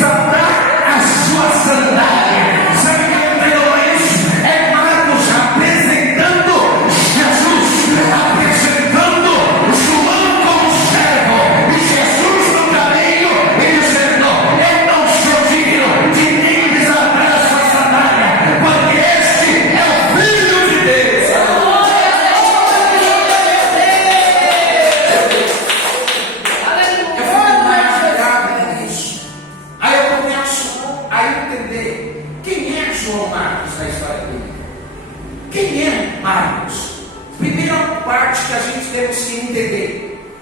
desatar a sua sandália. Sabe o que eu entendo isso? É Marcos apresentando Jesus, apresentando João como servo, e Jesus no caminho, e dizendo: eu não sou digno de nem desatar a sua sandália, porque este é o Filho de Deus. Aí eu começo a entender quem é João Marcos na história bíblica. Quem é Marcos? Primeira parte que a gente temos que entender: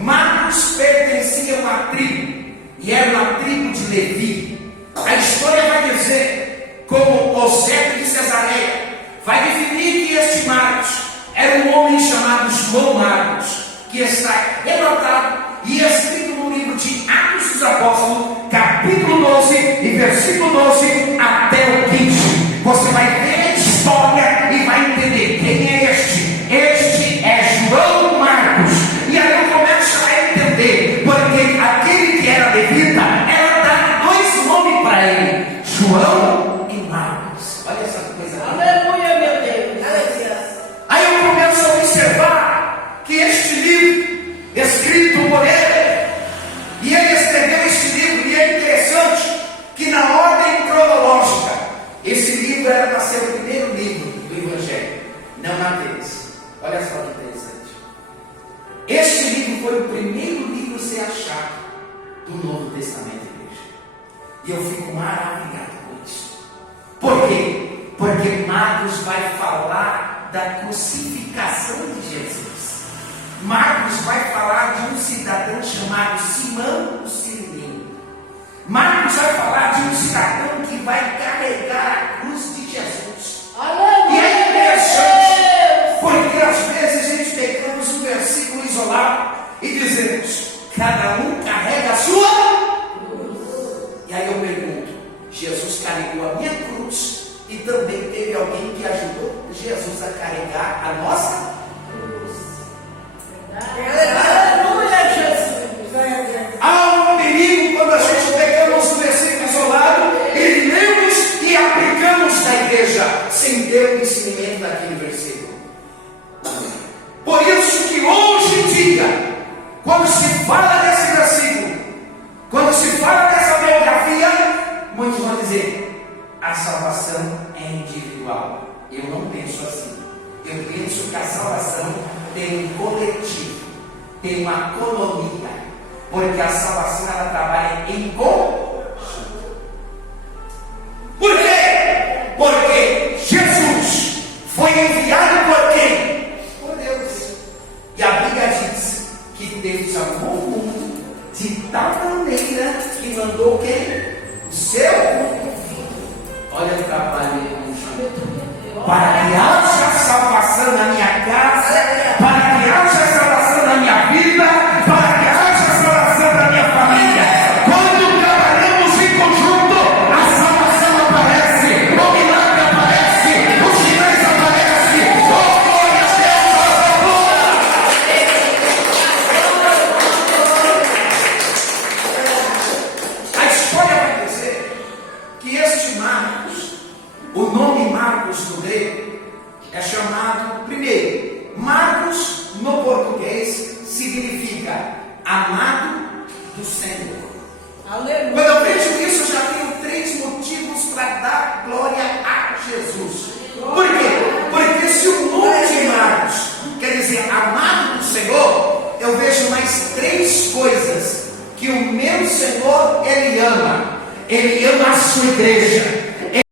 Marcos pertencia a uma tribo, e era uma tribo de Levi. A história vai dizer como Eusébio de Cesareia vai definir que este Marcos era um homem chamado João Marcos, que está relatado e escrito no livro de Atos dos Apóstolos, capítulo 12 e versículo 12 até o 15. Você vai ver a história e vai entender quem é este. Este é João Marcos. E aí eu começo a entender porque aquele que era levita, ela dá dois nomes para ele: João e Marcos. Olha essa coisa. Aleluia, meu Deus. Aleluia. Aí eu começo a observar que este livro, escrito por ele, e ele escreveu este livro, e é interessante que na ordem cronológica, esse livro era para ser o primeiro livro do Evangelho, não Mateus. Olha só que interessante. Este livro foi o primeiro livro a ser achado do Novo Testamento, igreja. E eu fico maravilhado com isso. Por quê? Porque Marcos vai falar da crucificação de Jesus. Marcos vai falar de um cidadão chamado Simão o Cirineu. Marcos vai falar de um cidadão que vai carregar a cruz de Jesus. Aleluia. E é interessante, porque às vezes a gente pegamos um versículo isolado e dizemos: cada um carrega a sua cruz. E aí eu pergunto: Jesus carregou a minha cruz, e também teve alguém que ajudou Jesus a carregar a nossa cruz. Aleluia, Jesus. Há um perigo quando a gente pegamos um versículo isolado e lemos e aplicamos na igreja sem ter o ensinamento daquele versículo. Por isso que hoje em dia, quando se fala desse versículo, quando se fala dessa biografia, muitos vão dizer: a salvação é individual. Eu não penso assim. Eu penso que a salvação tem um coletivo, tem uma colonia, porque a salvação ela trabalha em conjunto. Por quê? Porque Jesus foi enviado por quem? Por Deus. E a Bíblia diz que Deus amou o mundo de tal maneira que mandou quem? O seu Filho. Olha o trabalho para que haja salvação na minha casa, para que haja salvação na minha vida, para que haja salvação na minha família. Quando trabalhamos em conjunto, a salvação aparece, o milagre aparece, os sinais aparecem. Oh, glória a Deus! A história vai dizer que este Marcos, o nome Marcos no grego, é chamado, primeiro, Marcos no português significa amado do Senhor. Aleluia. Quando eu vejo isso, eu já tenho três motivos para dar glória a Jesus. Por quê? Porque se o nome de Marcos quer dizer amado do Senhor, eu vejo mais três coisas que o meu Senhor, Ele ama. Ele ama a sua igreja.